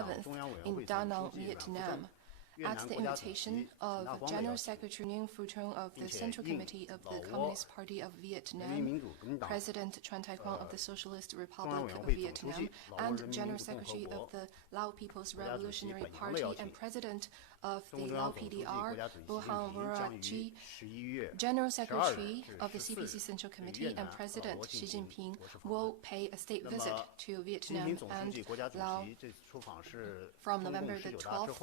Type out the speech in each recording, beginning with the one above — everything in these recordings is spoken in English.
11th in Da Nang, Vietnam. At the invitation of General Secretary Nguyen Phu Trong of the Central Committee of the Communist Party of Vietnam, President Tran Tai Quang of the Socialist Republic of Vietnam, and General Secretary of the Lao People's Revolutionary Party and President of the Lao PDR, Bohan Voracchi, General Secretary of the CPC Central Committee and President Xi Jinping will pay a state visit to Vietnam and Laos from November the 12th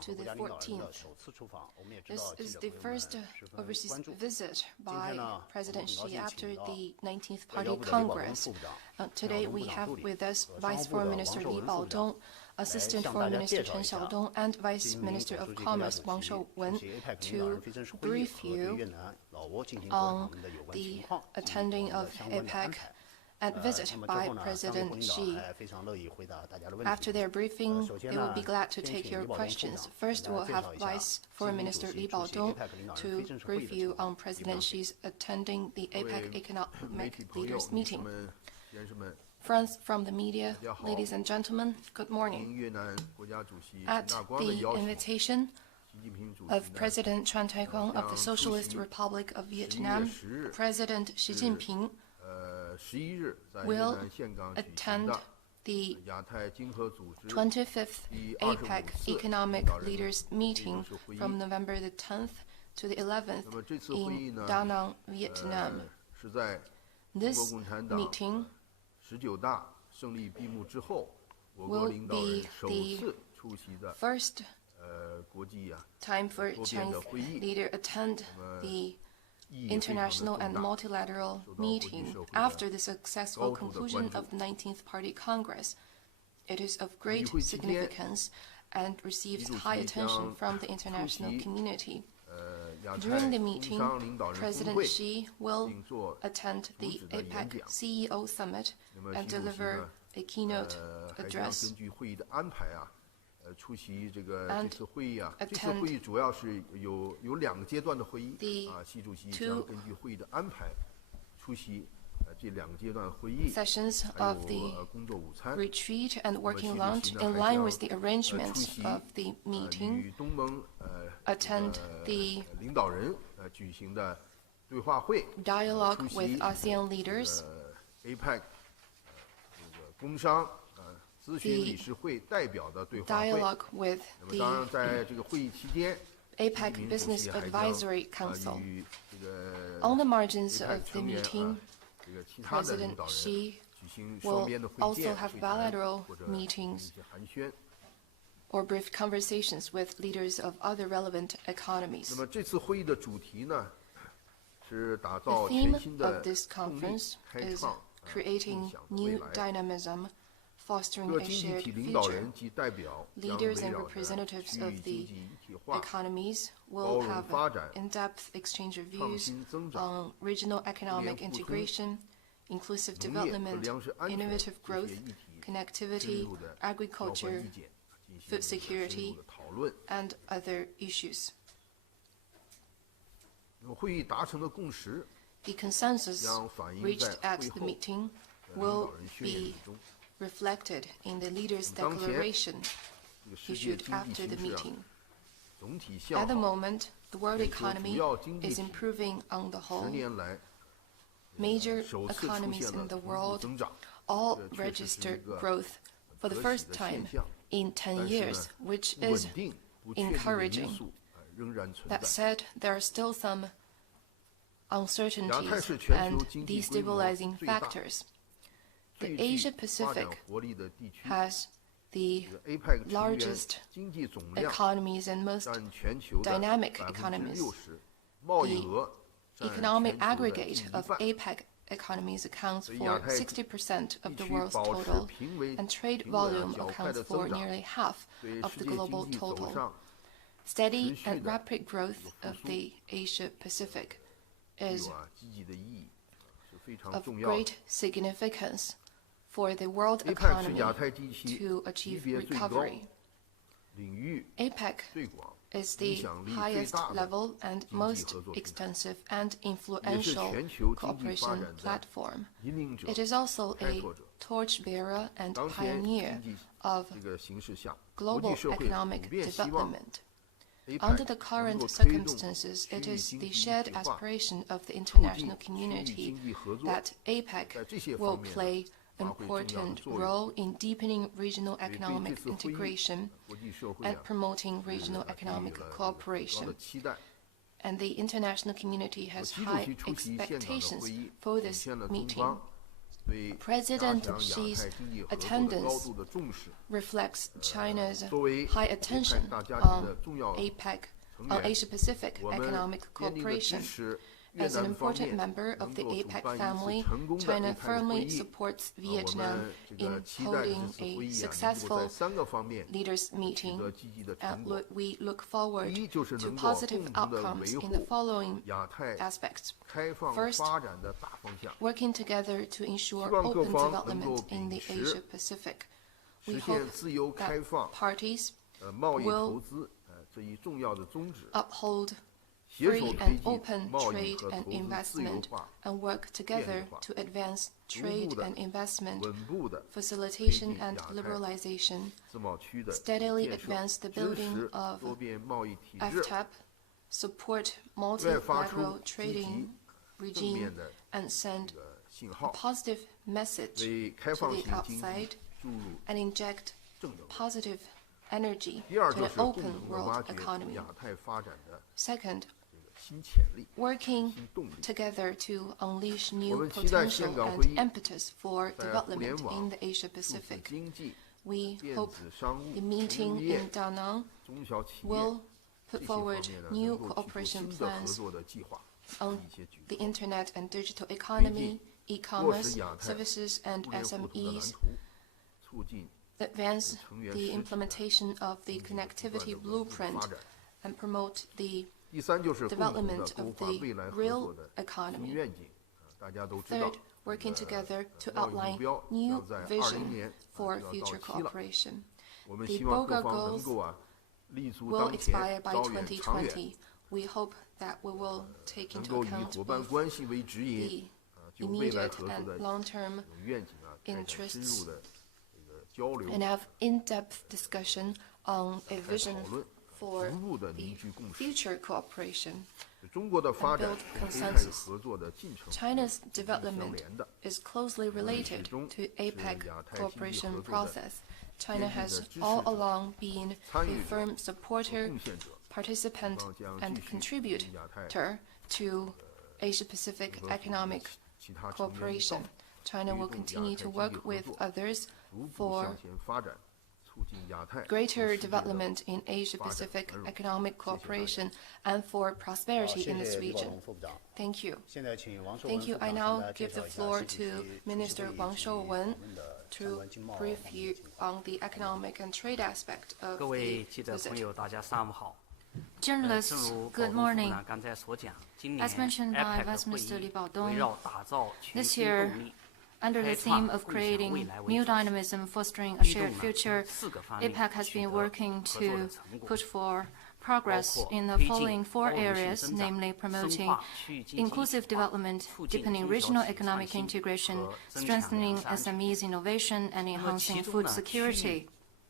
to the 14th. This is the first overseas visit by President Xi after the 19th Party Congress. Today we have with us Vice Foreign Minister Li Baodong, Assistant Foreign Minister Chen Xiaodong, and Vice Minister of Commerce Wang Shouwen to brief you on the attending of APEC and visit by President Xi. After their briefing, they will be glad to take your questions. First, we'll have Vice Foreign Minister Li Baodong to brief you on President Xi's attending the APEC Economic Leaders Meeting. Friends from the media, ladies and gentlemen, good morning. At the invitation of President Tran Tai Quang of the Socialist Republic of Vietnam, President Xi Jinping will attend the 25th APEC Economic Leaders Meeting from November the 10th to the 11th in Da Nang, Vietnam. This meeting will be the first time for Chinese leader attend the international and multilateral meeting after the successful conclusion of the 19th Party Congress. It is of great significance and receives high attention from the international community. During the meeting, President Xi will attend the APEC CEO Summit and deliver a keynote address and attend the 2 sessions of the retreat and working lunch in line with the arrangements of the meeting, attend the dialogue with ASEAN leaders, the dialogue with the APEC Business Advisory Council. On the margins of the meeting, President Xi will also have bilateral meetings or brief conversations with leaders of other relevant economies. The theme of this conference is creating new dynamism, fostering a shared future. Leaders and representatives of the economies will have in-depth exchange of views on regional economic integration, inclusive development, innovative growth, connectivity, agriculture, food security, and other issues. The consensus reached at the meeting will be reflected in the leaders' declaration issued after the meeting. At the moment, the world economy is improving on the whole. Major economies in the world all registered growth for the first time in 10 years, which is encouraging. That said, there are still some uncertainties and destabilizing factors. The Asia-Pacific has the largest economies and most dynamic economies. The economic aggregate of APEC economies accounts for 60% of the world's total, and trade volume accounts for nearly half of the global total. Steady and rapid growth of the Asia-Pacific is of great significance for the world economy to achieve recovery. APEC is the highest level and most extensive and influential cooperation platform. It is also a torchbearer and pioneer of 这个形势下， global 国际社会 economic 普遍希望 development. APEC Under the 能 current 够推动 circumstances, 区 it 域 is 经 the 济 shared 一体化， aspiration of the 促进 international 区域 community 经济合作， that APEC 在这些 will 方面 play 发挥重要的 important 作用。 role in deepening regional 所以对 economic 这次会议， integration 国际社会 and 啊， promoting regional 给予 economic 了高 cooperation. 的期待。 And the international community has 习主 high 席出席现场的 expectations 会议， for 体 this 现了中 meeting. 方对加 President 强亚 Xi's 太经济合作的高度的重视。 reflects China's 作为 high APEC attention 大家庭 on 的重要 APEC, 成 on 员， Asia-Pacific 我们 economic 坚定地支 cooperation. 持越 As an 南方 important 面 member 能 of the 够主 APEC 办一 family, 次成功的 China APEC 会 firmly 议。 supports 我 Vietnam 们这 in 个期待 holding 这次 a 会议啊，能够 successful 在3个方面 leaders 取 meeting. 得积极的 And 成果。 we look forward 第一就是 to 能够 positive 共同地 outcomes 维 in the 护 following 亚太 aspects. 开放 First, 发展的大方向， working together to ensure 希望各 open 方能够 development in the 秉持 Asia-Pacific. We 实 hope 现自由开 that 放、 parties 贸易 will 投资这一重要的宗旨， uphold 携 free 手推 and 进 open 贸易 trade 和 and 投资自由 investment 化， and work together 化 to advance 逐 trade 步的 and investment 稳步的 facilitation 推进 and 亚太 liberalization, 自贸区的 steadily 建设， advance the 支 building 持 of 多边贸易体制， FTAP, support 外发出 multilateral 积极 trading 正 regime, 面的 and send 这个信 a 号， positive message 为开 to 放 the 型经济 outside 注入 and inject 正能量。 positive energy 第二 to 就 an 是共 open 同地 world 挖掘 economy. 亚太发展的 Second, 这个新潜力、 working 新动力。 together to unleash 我 new 们期待 potential 香港 and 会议 impetus for 在互联 development 网、 in the 数字 Asia-Pacific. 经济、 We 电 hope 子商务、 the 服 meeting 务业 in Da Nang 中小企业 will 这 put 些 forward 方面呢， new 能够提出 cooperation 新的合 plans 作的计划， on 一些举 the 措， internet and digital economy, 落 e-commerce, 实亚太 services, and 互联互通的蓝 SMEs, 图，促进 advance 成员 the 实体的 implementation of the 经济的不断 connectivity 的稳步发 blueprint 展。 and promote the 第三就是共同的 development 勾 of 画 the 未来合 real 作的新 economy. 愿景。大家都知道 Third,，working together to 贸易目 outline 标 new 要在20 vision 年 for 就要 future 到期了。 cooperation. 我们 The 希望各 BOGA 方能 goals 够立足 will 当 expire 前， by 着眼长远， 2020. We hope that we will take 能 into 够以 account 伙伴 both 关系为指引， the 就未来 immediate 合作 and 的 long-term 愿景开展深 interests 入的这个交流 and have in-depth discussion on a 和 vision 讨论， for 逐步的 the 凝聚共识。 future cooperation. 中国的发展 build 与 consensus. 合作的进程 China's 相 development 连的。 is closely related 始终 to 是 APEC 亚太经济 cooperation 合作的 process. China 坚定的 has 支持 all 者、 along been 参 a 与者 firm 和 supporter, 贡献者， participant, 双方将 and 继续与亚太 contributor to Asia-Pacific 和 economic 其他成员一道， cooperation. China will 推动 continue 亚 to 太 work 经济合 with 作 others 逐步 for 向前发展，促进亚太和 greater 世界的 development in Asia-Pacific 繁荣。 economic cooperation and for prosperity in this 谢谢李保 region. 龙副部长。 Thank you. 现在请王寿文 Thank you. 副部 I 长 now 向大家介 give the 绍一下 floor 习主 to 席出席 Minister 会议 Wang 及 Shouwen 讨论的相 to 关经贸 brief 方面的 you 情况。 on the economic and trade aspect of 各 the 位记者朋 visit. 友，大家上午好。正 Journalists, 如 good 保东副部 morning. 长刚才所讲，今年 As mentioned by APEC Vice 会 Minister Li 议 Baodong, 围绕打造全 this 新 year, 动力， Under the 开创 theme of 共享未 creating 来为 new 主， dynamism fostering a 推 shared 动了 future, 4个方面 APEC has 取 been 得 working 合作的 to 成果， push for progress 包括 in the 推进 following four 包容性 areas, 增长， namely 深 promoting 化区域经济一体 inclusive 化， development, 促进 deepening 中小 regional 企业创 economic 新 integration, 和增强 strengthening 粮食安全。 SMEs innovation, and 那么 enhancing 其中 food 呢，区 security. 域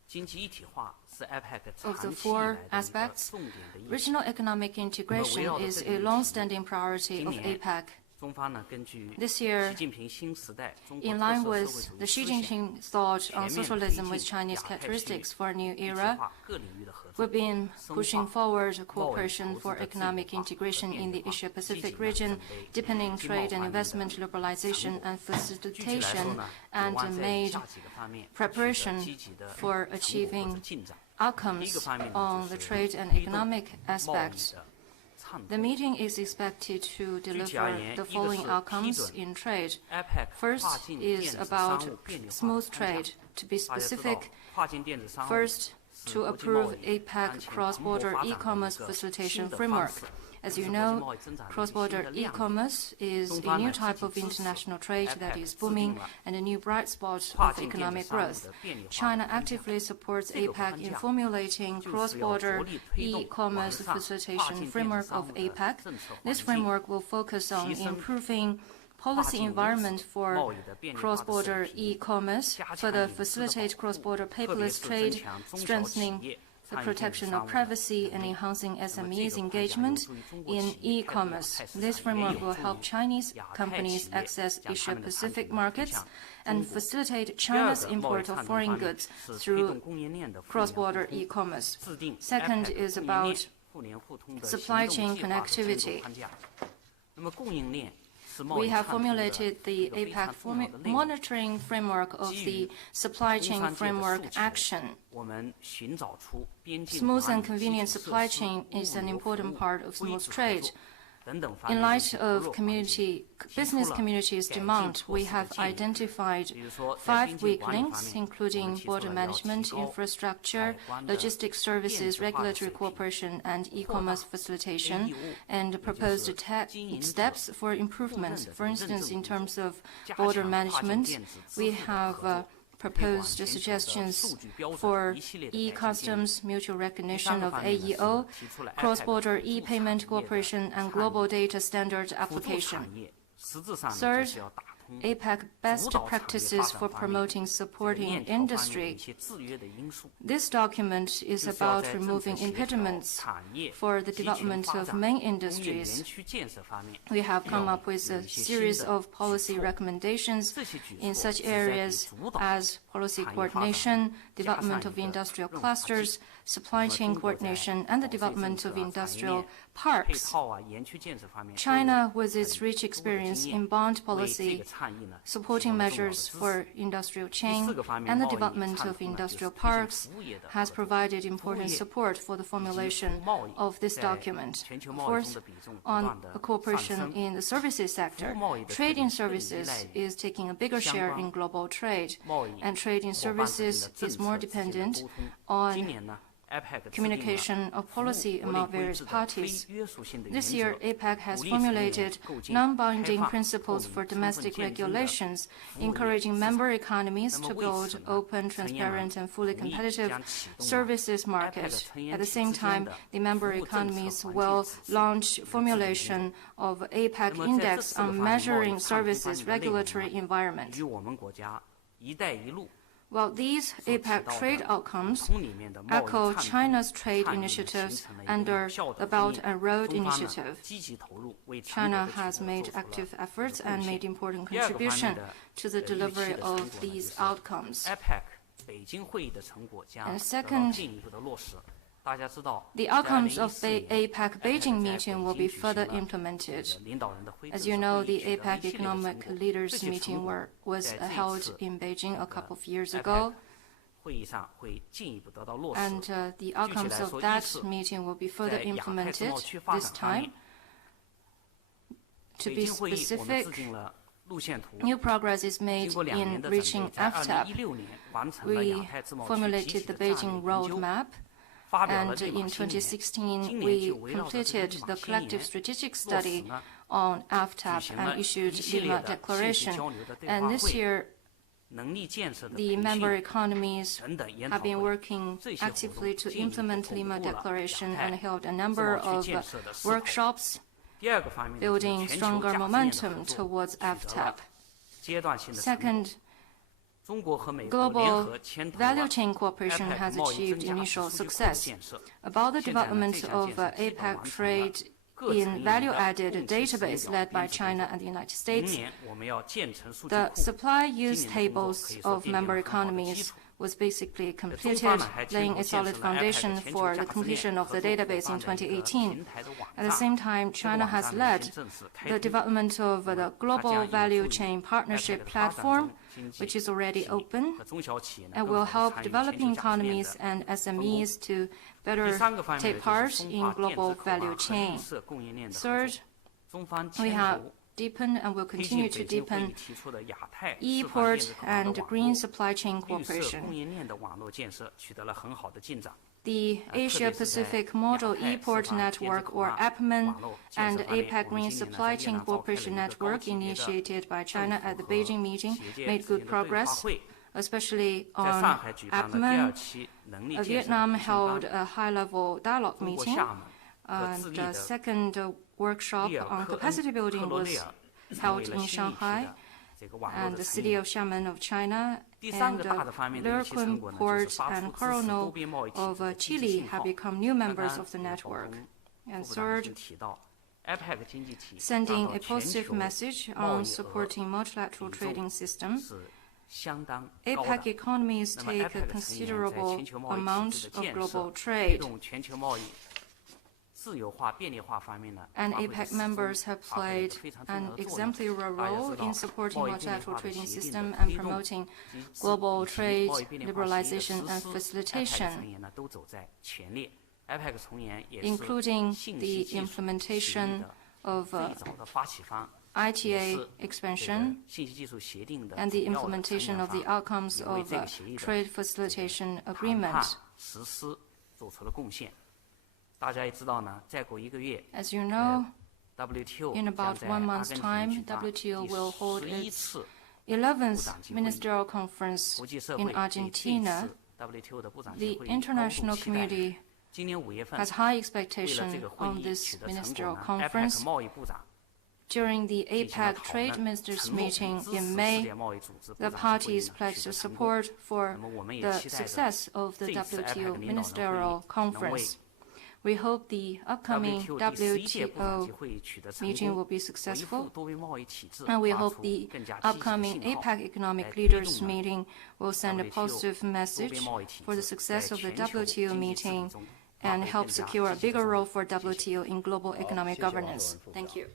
经济一体化是 APEC Of the 长期以 four 来的一个 aspects, 重点的议题。 regional economic integration is a long-standing priority of APEC. 中方呢，根据 This year, 习近平新时代中国 In 特 line 色社会 with 主 the 义 Xi 思想， Jinping thought 全 on 面推 socialism 进 with Chinese 亚太区域 characteristics for a new 一体 era, 化各领域的合作， we've been 深 pushing 化 forward 贸易 cooperation 投 for 资的自由 economic 化和 integration 便 in 利 the 化，积极 Asia-Pacific 地 region, 准备 deepening 经贸 trade and 方面的 investment 成 liberalization 果。 and 具体来说 facilitation, 呢，有 and 望在以 made 下几个方面取得 preparation 积极的 for 成果或者 achieving 进展。第一 outcomes 个方面呢， on 就 the 是 trade and 推动 economic 贸易 aspects. 的畅 The 通。 meeting is expected to 具体而 deliver 言， the 一个 following 是 outcomes 批准 in trade. APEC First 跨境 is 电子 about 商务便利化 smooth 框架。 trade. To be 大家知道 specific, 跨境电子商务 first, 是 to 国际贸 approve 易 APEC 当前蓬勃 cross-border 发展的一 e-commerce 个 facilitation 新的方 framework. 式， As 这 you 是国际 know, 贸易增长的一个新 cross-border 的亮点。 e-commerce is 中 a 方 new 呢，积 type 极 of 支持 international trade that APEC is 制定 booming 了 and a new bright spot 跨 of 境电子 economic 商务 growth. 的便利化 China 框架。 actively supports 这个 APEC 框 in 架 formulating 就是要着 cross-border 力推动 e-commerce 完善跨 facilitation 境电子 framework 商 of 务的 APEC. 政策环 This 境， framework will focus on 提升 improving policy environment for cross-border e-commerce, further facilitate cross-border paperless trade, strengthening the protection of privacy, and enhancing SMEs' engagement in e-commerce. This framework will help Chinese companies access Asia-Pacific markets and facilitate China's import of foreign goods through cross-border e-commerce. Second is about supply chain connectivity. We have formulated the APEC monitoring framework of the supply chain framework action. Smooth and convenient supply chain is an important part of smooth trade. In light of business community's demand, we have identified 5 weak links, including border management, infrastructure, logistics services, regulatory cooperation, and e-commerce facilitation, and proposed steps for improvement. For instance, in terms of border management, we have proposed suggestions for e-customs, mutual recognition of AEO, cross-border e-payment cooperation, and global data standard application. Third, APEC best practices for promoting supporting industry. This document is about removing impediments for the development of main industries. We have come up with a series of policy recommendations in such areas as policy coordination, development of industrial clusters, supply chain coordination, and the development of industrial parks. China, with its rich experience in bond policy, supporting measures for industrial chain, and the development of industrial parks, has provided important support for the formulation of this document. Fourth, on cooperation in the services sector, trade in services is taking a bigger share in global trade, and trade in services is more dependent on communication of policy among various parties. This year, APEC has formulated non-binding principles for domestic regulations, encouraging member economies to build open, transparent, and fully competitive services market. At the same time, the member economies will launch formulation of APEC Index on measuring services regulatory environment. While these APEC trade outcomes echo China's trade initiatives under the Belt and Road Initiative, China has made active efforts and made important contribution to the delivery of these outcomes. And second, the outcomes of the APEC Beijing meeting will be further implemented. As you know, the APEC Economic Leaders meeting was held in Beijing a couple of years ago, and the outcomes of that meeting will be further implemented this time. To be specific, new progress is made in reaching FTAP. We formulated the Beijing roadmap, and in 2016, we completed the collective strategic study on FTAP and issued Lima Declaration. And this year, the member economies have been working actively to implement Lima Declaration and held a number of workshops, building stronger momentum towards FTAP. Second, global value chain cooperation has achieved initial success. About the development of APEC trade in value-added database led by China and the United States, the supply use tables of member economies was basically completed, laying a solid foundation for the completion of the database in 2018. At the same time, China has led the development of the Global Value Chain Partnership Platform, which is already open, and will help developing economies and SMEs to better take part in global value chain. Third, we have deepened and will continue to deepen e-port and green supply chain cooperation. The Asia-Pacific Model E-Port Network, or APMEN, and APEC Green Supply Chain Cooperation Network, initiated by China at the Beijing meeting, made good progress, especially on APMEN. Vietnam held a high-level dialogue meeting, and the second workshop on capacity building was held in Shanghai and the city of Xiamen of China, and Lerquim Port and Coronel of Chile have become new members of the network. And third, sending a positive message on supporting multilateral trading system. APEC economies take a considerable amount of global trade, and APEC members have played an exemplary role in supporting multilateral trading system and promoting global trade liberalization and facilitation, including the implementation of ITA expansion and the implementation of the outcomes of trade facilitation agreement. As you know, in about 1 month's time, WTO will hold its 11th ministerial conference in Argentina. The international community has high expectation on this ministerial conference. During the APEC Trade Ministers meeting in May, the parties pledged support for the success of the WTO Ministerial Conference. We hope the upcoming WTO meeting will be successful, and we hope the upcoming APEC Economic Leaders meeting will send a positive message for the success of the WTO meeting and help secure a bigger role for WTO in global economic governance. Thank you.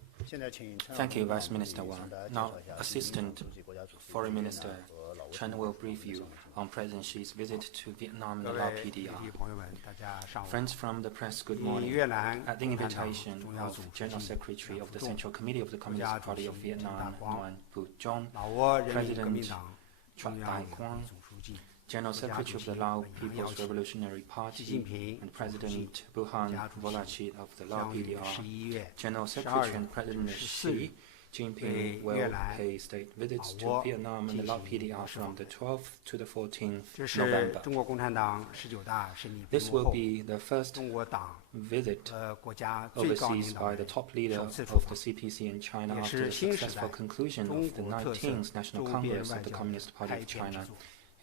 Thank you, Vice Minister Wang. Now, Assistant Foreign Minister Chen will brief you on President Xi's visit to Vietnam and Laos PDR. Friends from the press, good morning. At the invitation of General Secretary of the Central Committee of the Communist Party of Vietnam, Nguyen Phu Trong, President Truong Dai Quang, General Secretary of the Lao People's Revolutionary Party, and President Burhan Volachit of the Lao PDR, General Secretary and President Xi Jinping will pay state visits to Vietnam and the Lao PDR from the 12th to the 14th November. This will be the first visit overseas by the top leader of the CPC in China after the successful conclusion of the 19th National Congress of the Communist Party of China.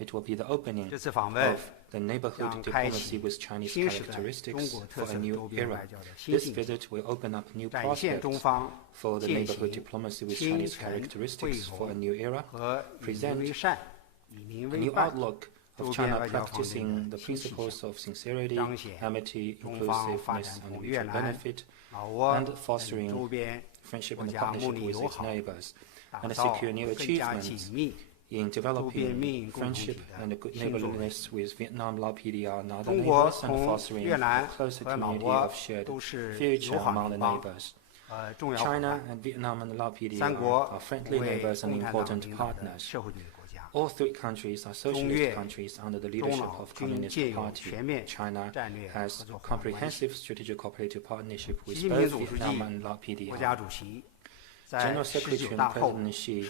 It will be the opening of the neighborhood diplomacy with Chinese characteristics for a new era. This visit will open up new prospects for the neighborhood diplomacy with Chinese characteristics for a new era, present a new outlook of China practicing the principles of sincerity, amity, inclusiveness, and mutual benefit, and fostering friendship and partnership with its neighbors, and secure new achievements in developing friendship and good neighborliness with Vietnam, Lao PDR, and other neighbors, and fostering a closer community of shared future among the neighbors. China and Vietnam and Lao PDR are friendly neighbors and important partners. All three countries are socialist countries under the leadership of Communist Party. China has a comprehensive strategic cooperative partnership with both Vietnam and Lao PDR. General Secretary and President Xi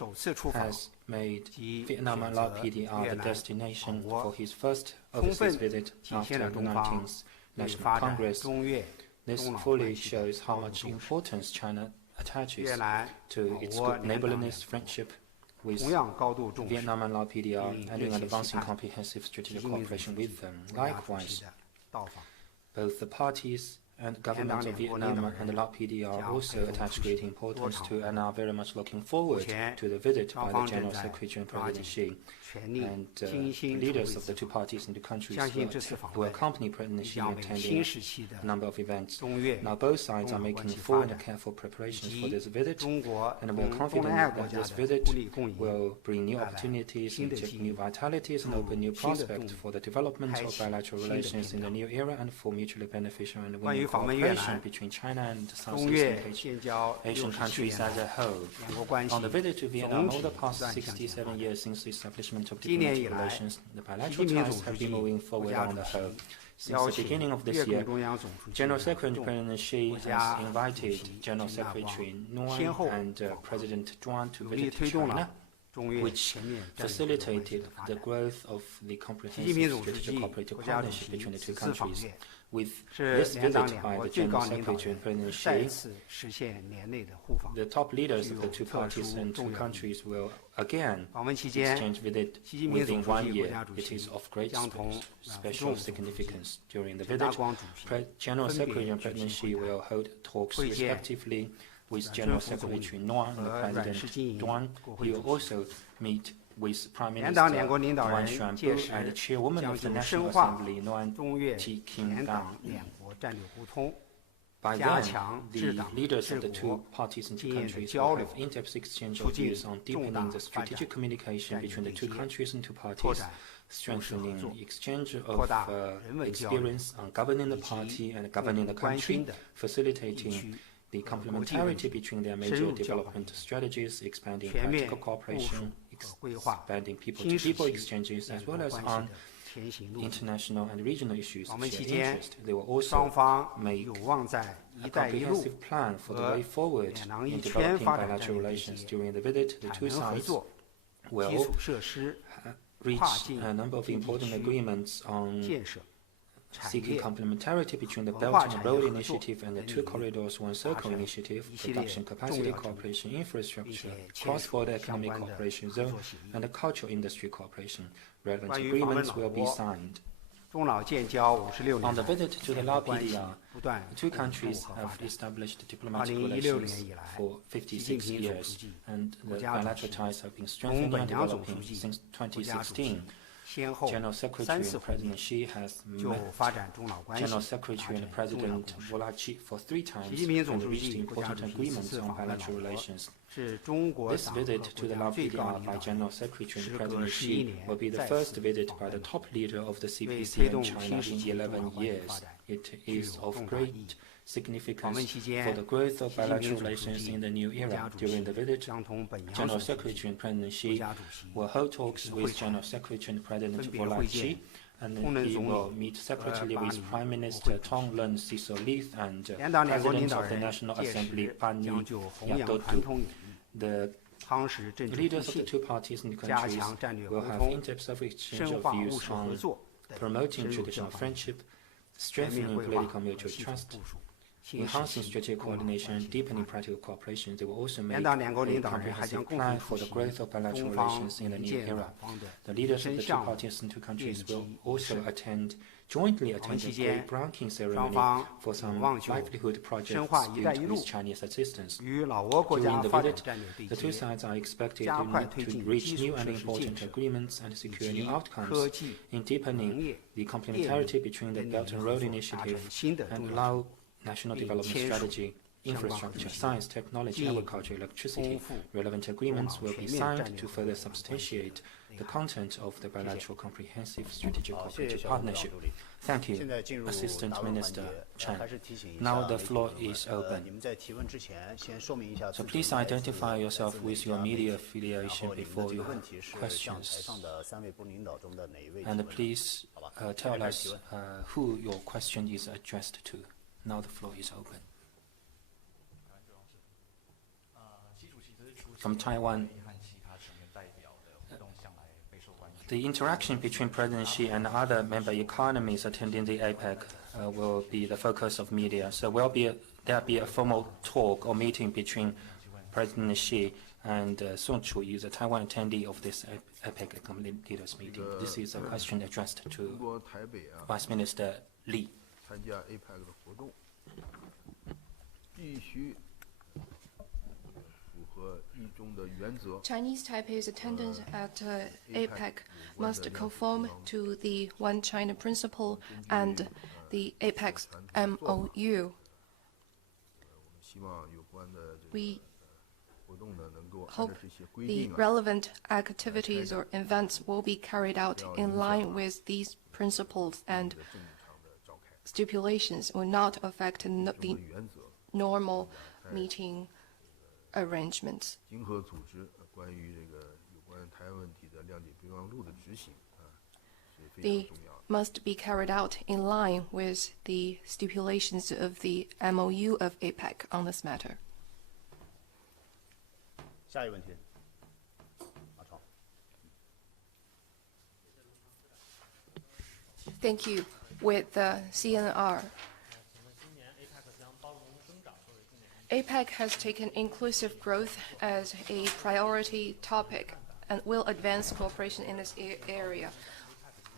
has made Vietnam and Lao PDR the destination for his first overseas visit after the 19th National Congress. This fully shows how much importance China attaches to its good neighborliness friendship with Vietnam and Lao PDR and in advancing comprehensive strategic cooperation with them. Likewise, both the parties and government of Vietnam and the Lao PDR also attach great importance to and are very much looking forward to the visit by the General Secretary and President Xi. And leaders of the two parties in the countries who accompany President Xi attending a number of events. Now both sides are making full and careful preparations for this visit, and we are confident that this visit will bring new opportunities, inject new vitalities, and open new prospects for the development of bilateral relations in the new era and for mutually beneficial and winning cooperation between China and Southeast Asian countries as a whole. On the visit to Vietnam, over the past 67 years since the establishment of diplomatic relations, the bilateral ties have been moving forward on the whole. Since the beginning of this year, General Secretary and President Xi has invited General Secretary Nguyen and President Zhuang to visit China. which facilitated the growth of the comprehensive strategic cooperative partnership between the two countries. With this visit by the General Secretary and President Xi, the top leaders of the two parties and two countries will again exchange visits within 1 year. It is of great special significance. During the visit, General Secretary and President Xi will hold talks respectively with General Secretary Nguyen and the President Duan. He will also meet with Prime Minister Wang Xuanbu and the Chairwoman of the National Assembly Nguyen Qinggang. By then, the leaders of the two parties and two countries will have in-depth exchange of views on deepening the strategic communication between the two countries and two parties, strengthening exchange of experience on governing the party and governing the country, facilitating the complementarity between their major development strategies, expanding practical cooperation, expanding people-to-people exchanges, as well as on international and regional issues of shared interest. They will also make a comprehensive plan for the way forward in developing bilateral relations. During the visit, the two sides will reach a number of important agreements on seeking complementarity between the Belt and Road Initiative and the Two Corridors, One Circle Initiative, production capacity cooperation, infrastructure, cross-border economic cooperation zone, and the cultural industry cooperation. Relevant agreements will be signed. On the visit to the Lao PDR, the two countries have established diplomatic relations for 56 years, and the bilateral ties have been strengthening and developing since 2016. General Secretary and President Xi has met General Secretary and President Volachi for 3 times and reached important agreements on bilateral relations. This visit to the Lao PDR by General Secretary and President Xi will be the first visit by the top leader of the CPC in China in 11 years. It is of great significance for the growth of bilateral relations in the new era. During the visit, General Secretary and President Xi will hold talks with General Secretary and President Volachi, and he will meet separately with Prime Minister Tonglen Sisolith and President of the National Assembly Pani Yatotu. The leaders of the two parties and countries will have in-depth exchange of views on promoting traditional friendship, strengthening political mutual trust, enhancing strategic coordination and deepening practical cooperation. They will also make a comprehensive plan for the growth of bilateral relations in the new era. The leaders of the two parties and two countries will also jointly attend a groundbreaking ceremony for some livelihood projects built with Chinese assistance. During the visit, the two sides are expected to reach new and important agreements and secure new outcomes in deepening the complementarity between the Belt and Road Initiative and Lao National Development Strategy, infrastructure, science, technology, agriculture, electricity. Relevant agreements will be signed to further substantiate the content of the bilateral comprehensive strategic cooperative partnership. Thank you, Assistant Minister Chen. Now the floor is open. So please identify yourself with your media affiliation before your questions. And please tell us who your question is addressed to. Now the floor is open. From Taiwan, the interaction between President Xi and other member economies attending the APEC will be the focus of media. So there be a formal talk or meeting between President Xi and Sun Chuyi, the Taiwan attendee of this APEC economic leaders meeting. This is a question addressed to Vice Minister Li. Chinese Taipei's attendance at APEC must conform to the One China principle and the APEC's MOU. We hope the relevant activities or events will be carried out in line with these principles, and stipulations will not affect the normal meeting arrangements. They must be carried out in line with the stipulations of the MOU of APEC on this matter. Thank you. With the CNR, APEC has taken inclusive growth as a priority topic and will advance cooperation in this area.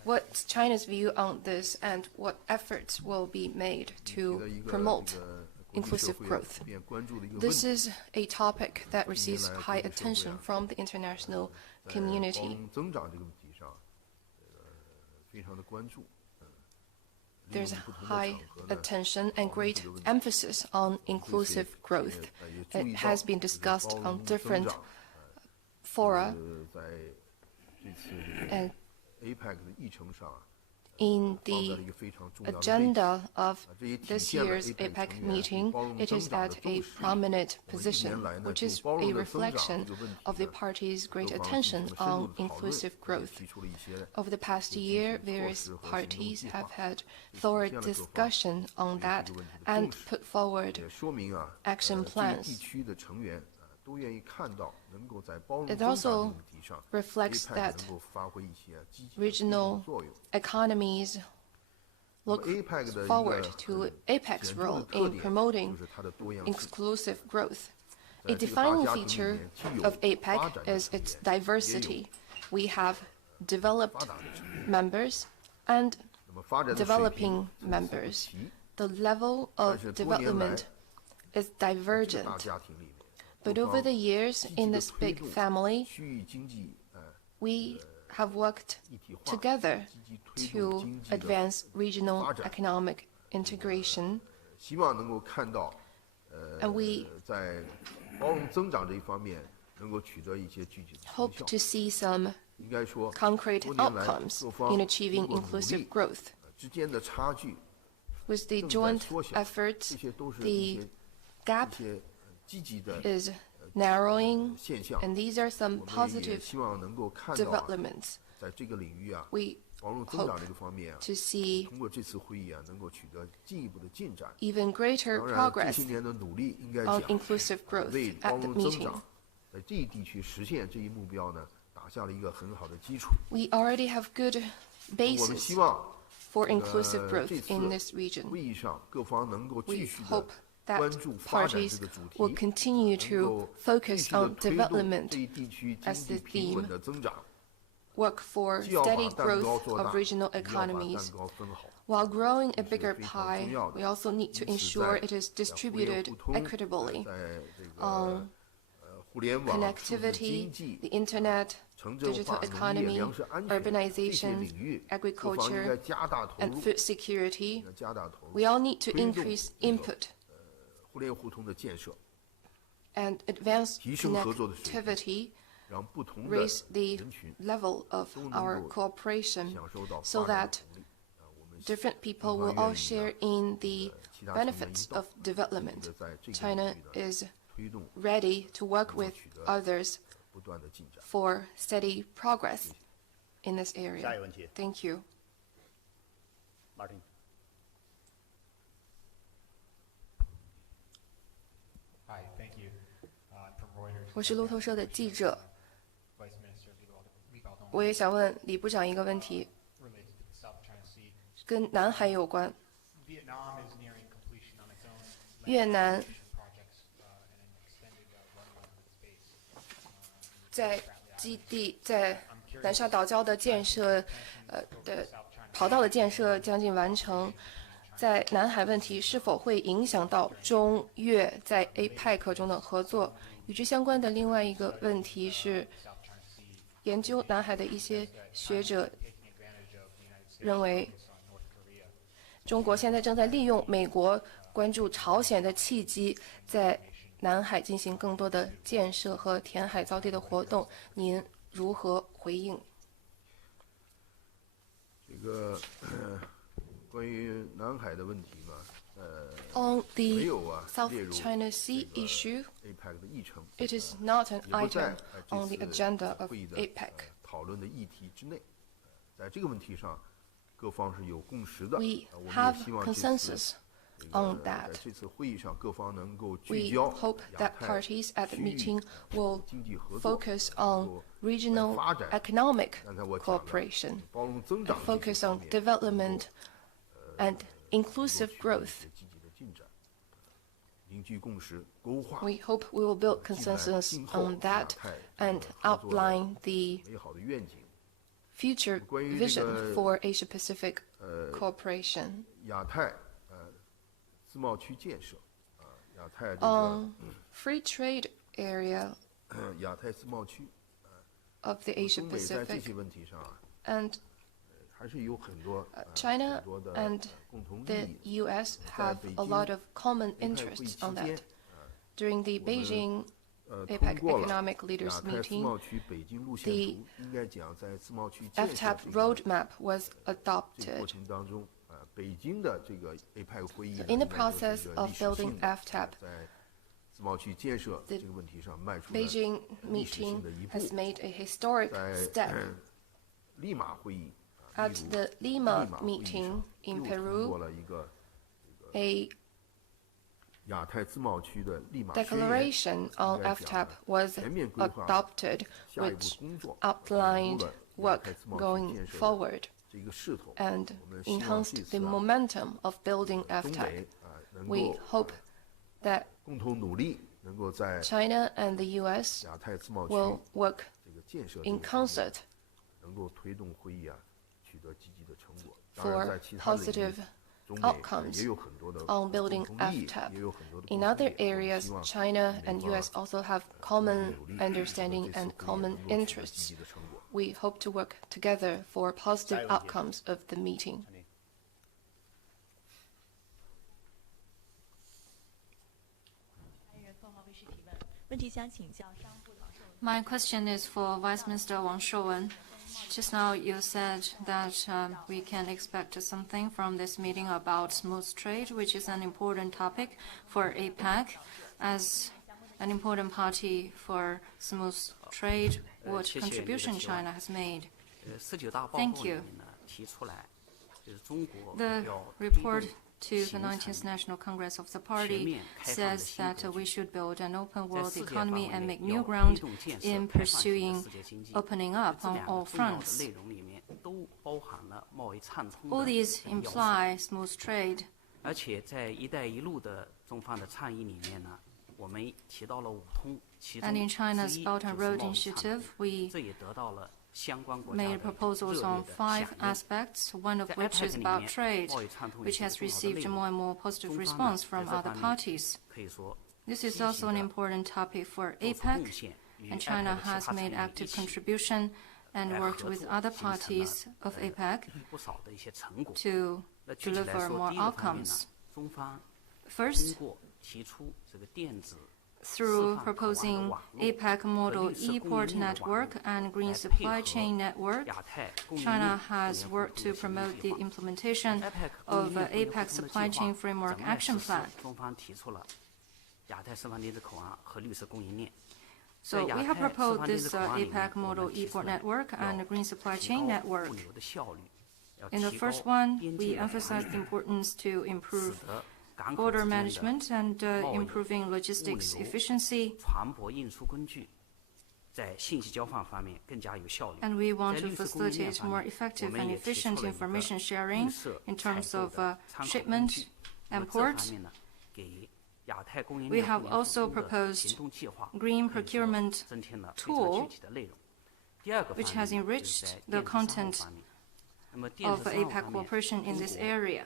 What's China's view on this, and what efforts will be made to promote inclusive growth? This is a topic that receives high attention from the international community. There's high attention and great emphasis on inclusive growth. It has been discussed on different fora, and in the agenda of this year's APEC meeting, it is at a prominent position, which is a reflection of the party's great attention on inclusive growth. Over the past year, various parties have had thorough discussion on that and put forward action plans. It also reflects that regional economies look forward to APEC's role in promoting inclusive growth. A defining feature of APEC is its diversity. We have developed members and developing members. The level of development is divergent. But over the years, in this big family, we have worked together to advance regional economic integration, and we hope to see some concrete outcomes in achieving inclusive growth. With the joint efforts, the gap is narrowing, and these are some positive developments. We hope to see even greater progress on inclusive growth at the meeting. We already have good basis for inclusive growth in this region. We hope that parties will continue to focus on development as the theme, work for steady growth of regional economies. While growing a bigger pie, we also need to ensure it is distributed equitably on connectivity, the internet, digital economy, urbanization, agriculture, and food security. We all need to increase input and advance connectivity, raise the level of our cooperation so that different people will all share in the benefits of development. China is ready to work with others for steady progress in this area. Thank you. Martin. 我是路透社的记者，我也想问李部长一个问题，跟南海有关。越南在基地在南沙岛礁的建设，的跑道的建设将近完成。在南海问题是否会影响到中越在 APEC 中的合作？与之相关的另外一个问题是，研究南海的一些学者认为，中国现在正在利用美国关注朝鲜的契机，在南海进行更多的建设和填海造地的活动。您如何回应？这个关于南海的问题嘛，On the South China Sea issue, it is not an item on the agenda of APEC. 讨论的议题之内，在这个问题上，各方是有共识的。 We have consensus on that. We hope that parties at the meeting will focus on regional economic cooperation and focus on development and inclusive growth. We hope we will build consensus on that and outline the future vision for Asia-Pacific cooperation. On free trade area of the Asia-Pacific, and China and the U.S. have a lot of common interests on that. During the Beijing APEC economic leaders meeting, the FTAP roadmap was adopted. In the process of building FTAP, the Beijing meeting has made a historic step. At the Lima meeting in Peru, a declaration on FTAP was adopted, which outlined work going forward and enhanced the momentum of building FTAP. We hope that China and the U.S. will work in concert for positive outcomes on building FTAP. In other areas, China and U.S. also have common understanding and common interests. We hope to work together for positive outcomes of the meeting. My question is for Vice Minister Wang Shouwen. Just now you said that we can expect something from this meeting about smooth trade, which is an important topic for APEC. As an important party for smooth trade, what contribution China has made? Thank you. The report to the 19th National Congress of the Party says that we should build an open world economy and make new ground in pursuing opening up on all fronts. All these imply smooth trade. And in China's Belt and Road Initiative, we made proposals on 5 aspects, one of which is about trade, which has received more and more positive response from other parties. This is also an important topic for APEC, and China has made active contribution and worked with other parties of APEC to deliver more outcomes. First, through proposing APEC model e-port network and green supply chain network, China has worked to promote the implementation of APEC supply chain framework action plan. So we have proposed this APEC model e-port network and green supply chain network. In the first one, we emphasize the importance to improve border management and improving logistics efficiency. And we want to facilitate more effective and efficient information sharing in terms of shipment and port. We have also proposed green procurement tool, which has enriched the content of APEC cooperation in this area.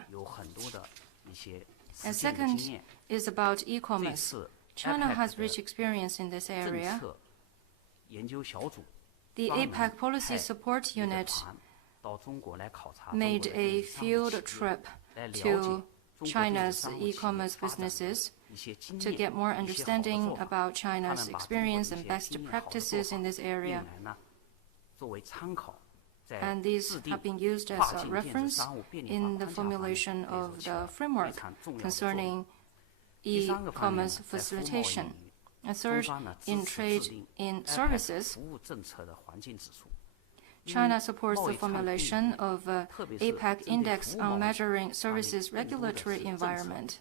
And second is about e-commerce. China has rich experience in this area. The APEC Policy Support Unit made a field trip to China's e-commerce businesses to get more understanding about China's experience and best practices in this area. And these have been used as a reference in the formulation of the framework concerning e-commerce facilitation. And third, in trade in services, China supports the formulation of APEC Index on Measuring Services Regulatory Environment.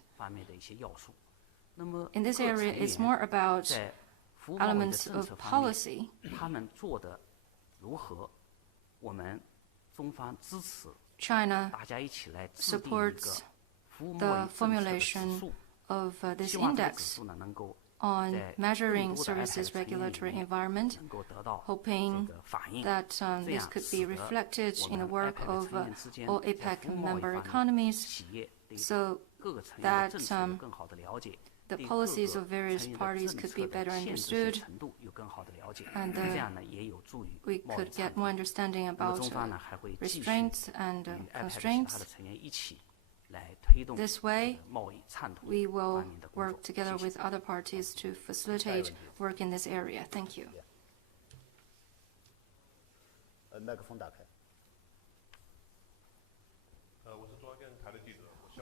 In this area, it's more about elements of policy. China supports the formulation of this index on measuring services regulatory environment, hoping that this could be reflected in the work of all APEC member economies, so that the policies of various parties could be better understood, and we could get more understanding about restraints and constraints. This way, we will work together with other parties to facilitate work in this area. Thank you.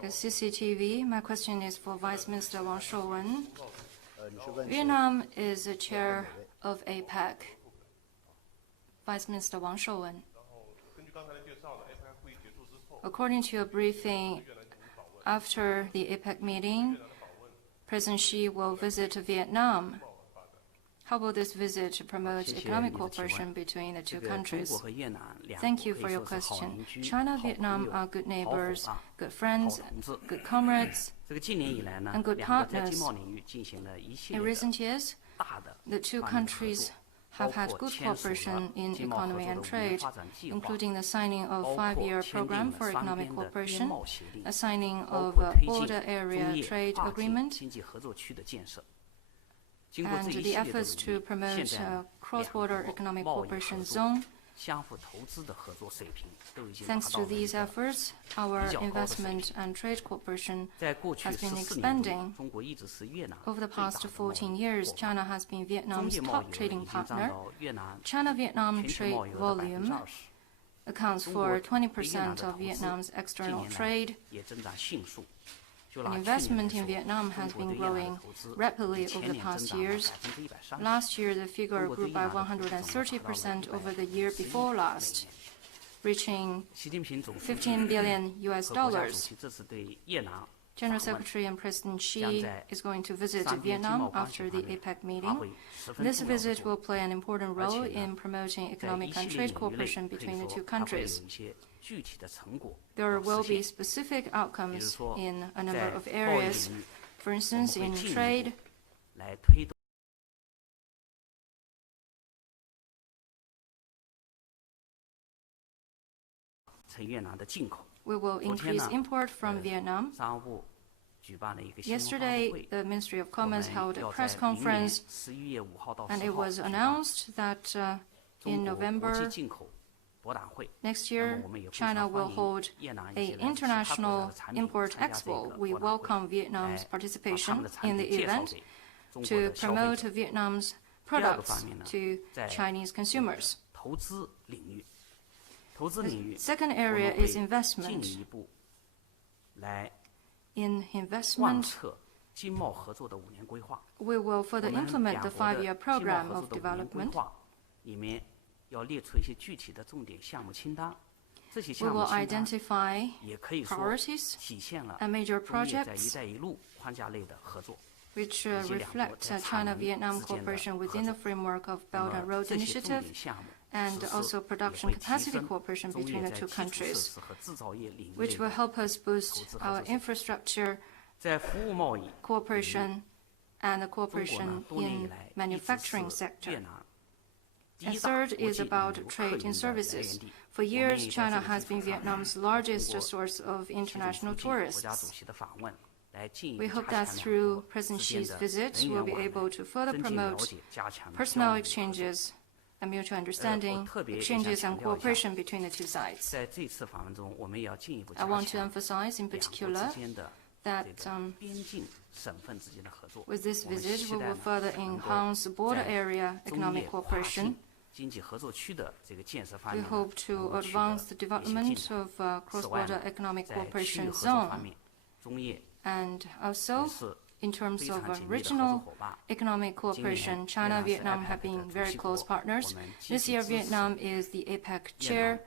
CCTV, my question is for Vice Minister Wang Shouwen. Vietnam is the chair of APEC. Vice Minister Wang Shouwen. According to your briefing, after the APEC meeting, President Xi will visit Vietnam. How will this visit promote economic cooperation between the two countries? Thank you for your question. China and Vietnam are good neighbors, good friends, good comrades, and good partners. In recent years, the two countries have had good cooperation in economy and trade, including the signing of a 5-year program for economic cooperation, a signing of a border area trade agreement, and the efforts to promote a cross-border economic cooperation zone. Thanks to these efforts, our investment and trade cooperation has been expanding. Over the past 14 years, China has been Vietnam's top trading partner. China-Vietnam trade volume accounts for 20% of Vietnam's external trade. And investment in Vietnam has been growing rapidly over the past years. Last year, the figure grew by 130% over the year before last, reaching $15 billion. General Secretary and President Xi is going to visit Vietnam after the APEC meeting. This visit will play an important role in promoting economic and trade cooperation between the two countries. There will be specific outcomes in a number of areas. For instance, in trade, we will increase import from Vietnam. Yesterday, the Ministry of Commerce held a press conference, and it was announced that in November next year, China will hold an international import expo. We welcome Vietnam's participation in the event to promote Vietnam's products to Chinese consumers. The second area is investment. In investment, we will further implement the 5-year program of development. We will identify priorities and major projects which reflect China-Vietnam cooperation within the framework of Belt and Road Initiative and also production capacity cooperation between the two countries, which will help us boost our infrastructure cooperation and the cooperation in manufacturing sector. And third is about trade in services. For years, China has been Vietnam's largest source of international tourists. We hope that through President Xi's visit, we'll be able to further promote personnel exchanges and mutual understanding, exchanges and cooperation between the two sides. I want to emphasize in particular that with this visit, we will further enhance border area economic cooperation. We hope to advance the development of cross-border economic cooperation zone. And also, In terms of regional economic cooperation, China and Vietnam have been very close partners. This year, Vietnam is the APEC chair.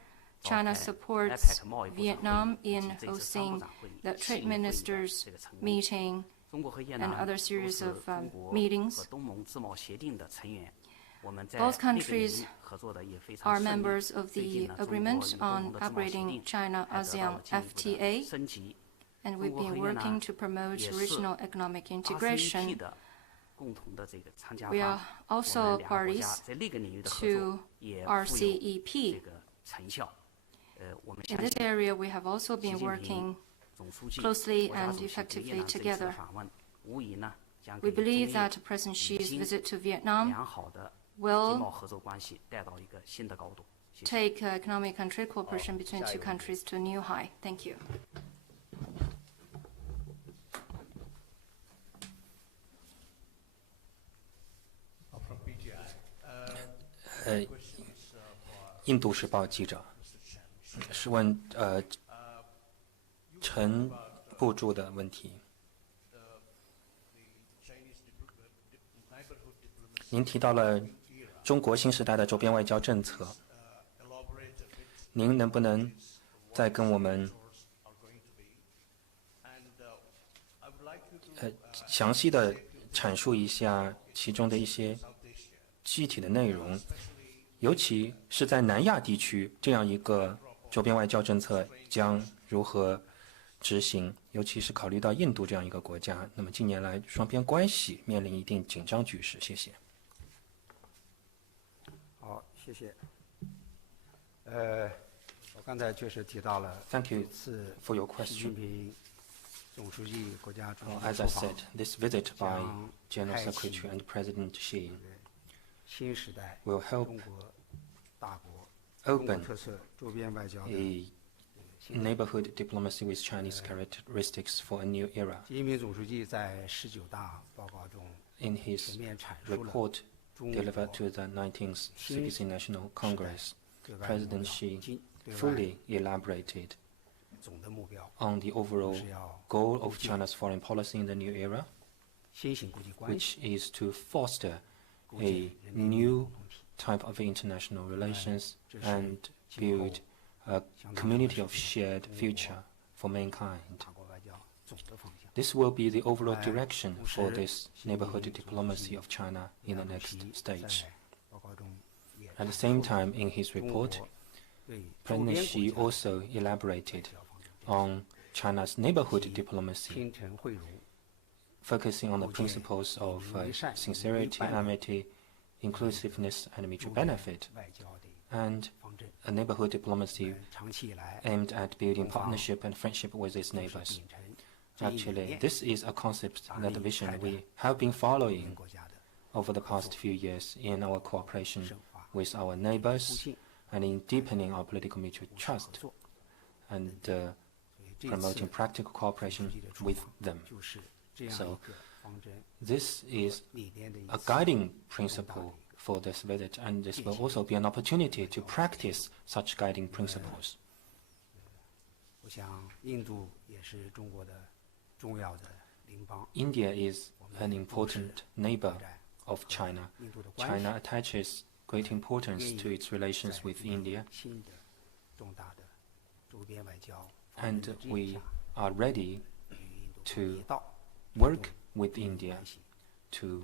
China supports Vietnam in hosting the trade ministers meeting and other series of meetings. Both countries are members of the agreement on upgrading China-ASEAN FTA, and we've been working to promote regional economic integration. We are also parties to RCEP. In this area, we have also been working closely and effectively together. We believe that President Xi's visit to Vietnam will take economic and trade cooperation between two countries to a new high. Thank you.《印度时报》记者是问陈部注的问题。您提到了中国新时代的周边外交政策，您能不能再跟我们详细的阐述一下其中的一些具体的内容？尤其是在南亚地区，这样一个周边外交政策将如何执行？尤其是考虑到印度这样一个国家，那么近年来双边关系面临一定紧张局势。谢谢。好，谢谢。我刚才确实提到了 Thank you 次 for your 习近 question. 平总书记国家主席 As 出 I 访 said, this visit by 将 General 开启 Secretary and President Xi 新时代 will help 中国大国中国 open 特色周边外交的 a neighborhood diplomacy with Chinese characteristics for a new era. 习近平总书记在19大报告中 In 全 his 面阐述了 report 中国 delivered to the 19th CPC National Congress, 对外目 President 标 Xi 对外 fully elaborated 总的目标 on the overall 是要 goal of China's foreign policy in the new era, 新型国际关系 which is to foster 构建 a 人民币 new 共同体 type of international relations 这是 and 今后 build a community of shared future for mankind. 大国外交总的方向。 This will be the overall direction 同 for 时 this 习近平 neighborhood 总书 diplomacy 记 of China in the 主 next 席 stage. 在报告中也 At the 阐 same 述 time, in his 中 report, 国对周 President 边 Xi 国家 also elaborated 外交方针标准 on China's neighborhood diplomacy, 亲诚惠容 focusing on the 构建 principles of 以善 sincerity, 为伴 amity, inclusiveness, and 周 mutual 边 benefit, 外交的 and 方针。 a neighborhood diplomacy 长期以来 aimed at building 东方 partnership and friendship with its 就是 neighbors. 秉承这一理 Actually, 念 this is a concept, 大 that 力 vision 开 we 展 have been 周边 following 国家的 over the 合 past 作 few years in our cooperation 深化 with our 互 neighbors 信 and in deepening our political mutual 务实合 trust 作。 and 所以这 promoting 次 practical cooperation 书记的出 with 访 them. 就是这样 So 一个方针 This is 理念的一 a 次 guiding principle for this visit, and this will also be an opportunity to practice such guiding principles. 我想印度也是中国的重要的邻邦， India is an important neighbor of China. 印度的关系 China attaches great importance to its relations 在 with 这个 India, 新的重大的周边外交方针 and 的指引 we 下， are ready 与印度 to 一道 work with India 关系 to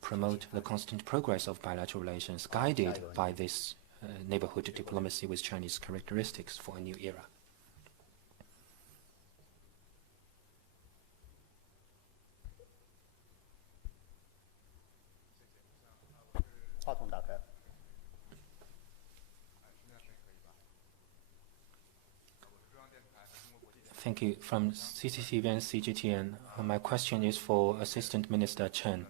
promote the constant progress of bilateral relations guided by this neighborhood diplomacy with Chinese characteristics for a new era. 话筒打开。 Thank you. From CCTV and CGTN, my question is for Assistant Minister Chen.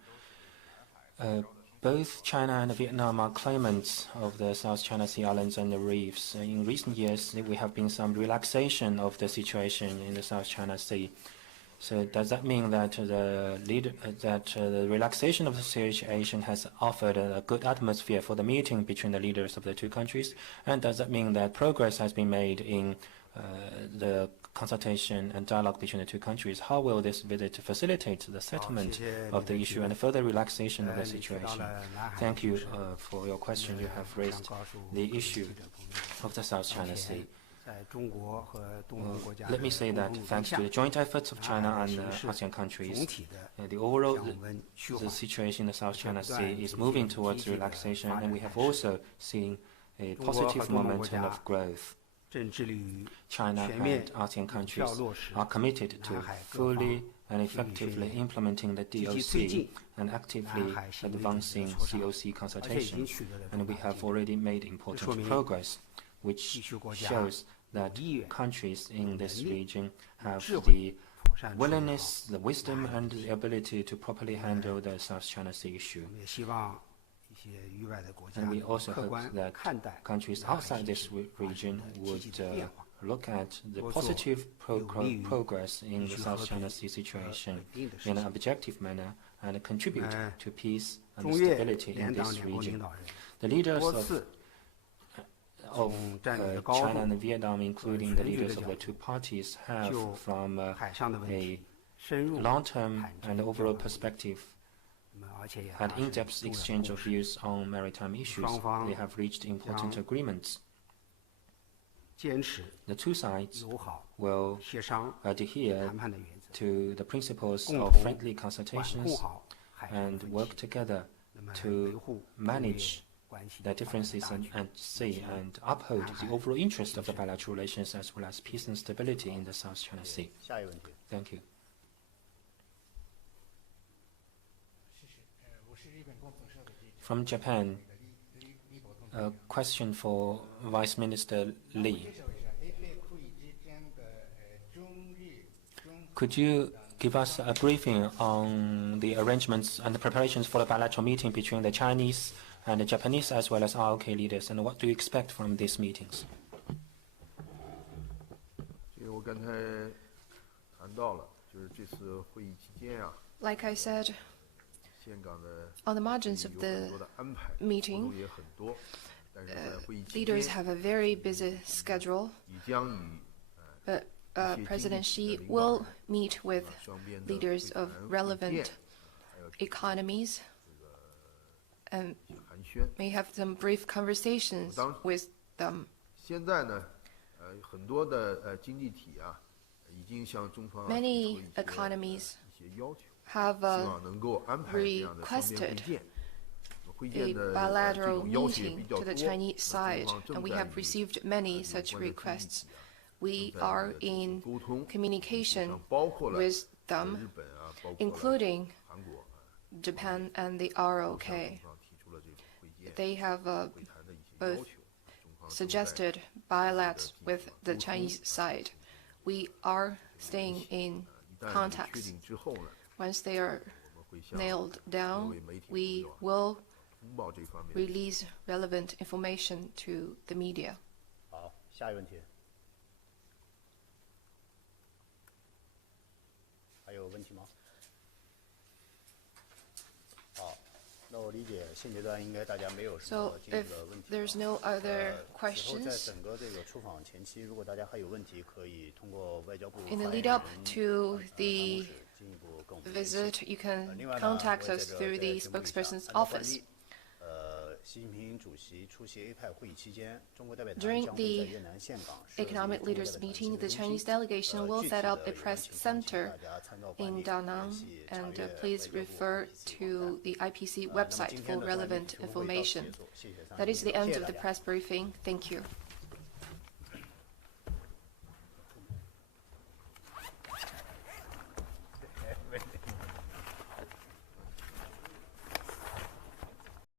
Both China and Vietnam are claimants of the South China Sea Islands and the reefs. In recent years, we have been some relaxation of the situation in the South China Sea. So does that mean that the relaxation of the situation has offered a good atmosphere for the meeting between the leaders of the two countries? And does that mean that progress has been made in the consultation and dialogue between the two countries. How will this visit facilitate the settlement of the issue and further relaxation of the situation? Thank you for your question. You have raised the issue of the South China Sea. Let me say that thanks to the joint efforts of China and ASEAN countries, the overall the situation in the South China Sea is moving towards relaxation, and we have also seen a positive momentum of growth. China and ASEAN countries are committed to fully and effectively implementing the DOC and actively advancing COC consultation, and we have already made important progress, which shows that countries in this region have the willingness, the wisdom, and the ability to properly handle the South China Sea issue. And we also hope that countries outside this region would look at the positive progress in the South China Sea situation in an objective manner and contribute to peace and stability in this region. The leaders of China and Vietnam, including the leaders of the two parties, have, from a long-term and overall perspective, had in-depth exchange of views on maritime issues. They have reached important agreements. The two sides will adhere to the principles of friendly consultations and work together to manage the differences at sea and uphold the overall interest of the bilateral relations as well as peace and stability in the South China Sea. Thank you. From Japan, a question for Vice Minister Li. Could you give us a briefing on the arrangements and the preparations for the bilateral meeting between the Chinese and the Japanese as well as ROK leaders, and what do you expect from these meetings? Like I said, on the margins of the meeting, leaders have a very busy schedule, but President Xi will meet with leaders of relevant economies and may have some brief conversations with them. Many economies have requested a bilateral meeting to the Chinese side, and we have received many such requests. We are in communication with them, including Japan and the ROK. They have both suggested bilaterals with the Chinese side. We are staying in contact. Once they are nailed down, we will release relevant information to the media. 好，下一个问题。还有问题吗？好，那我理解现阶段应该大家没有什么进一步的问题。 There's no other 以后在 questions. 整个这个出访前期，如果大家还有问题，可以通过外交部 In the lead up to the visit, you can contact us through the spokesperson's office. 习近平主席出席 APEC 会议期间，中国代表团 During 将会在 the 越南岘港设立 economic 中国代 leaders 表团 meeting, 新 the 中 Chinese 心 delegation will 具 set 体 up 的 a 有 press 关情况，请 center 大家参照管 in 理， Da 联 Nang, 系查 and 阅 please 外交部 refer 系 to the IPC 那么 website 今 for 天的专题 relevant 提问会到此结 information. 束，谢谢三 That 位 is the 领导， end 谢谢 of 大 the 家。 press briefing. Thank you.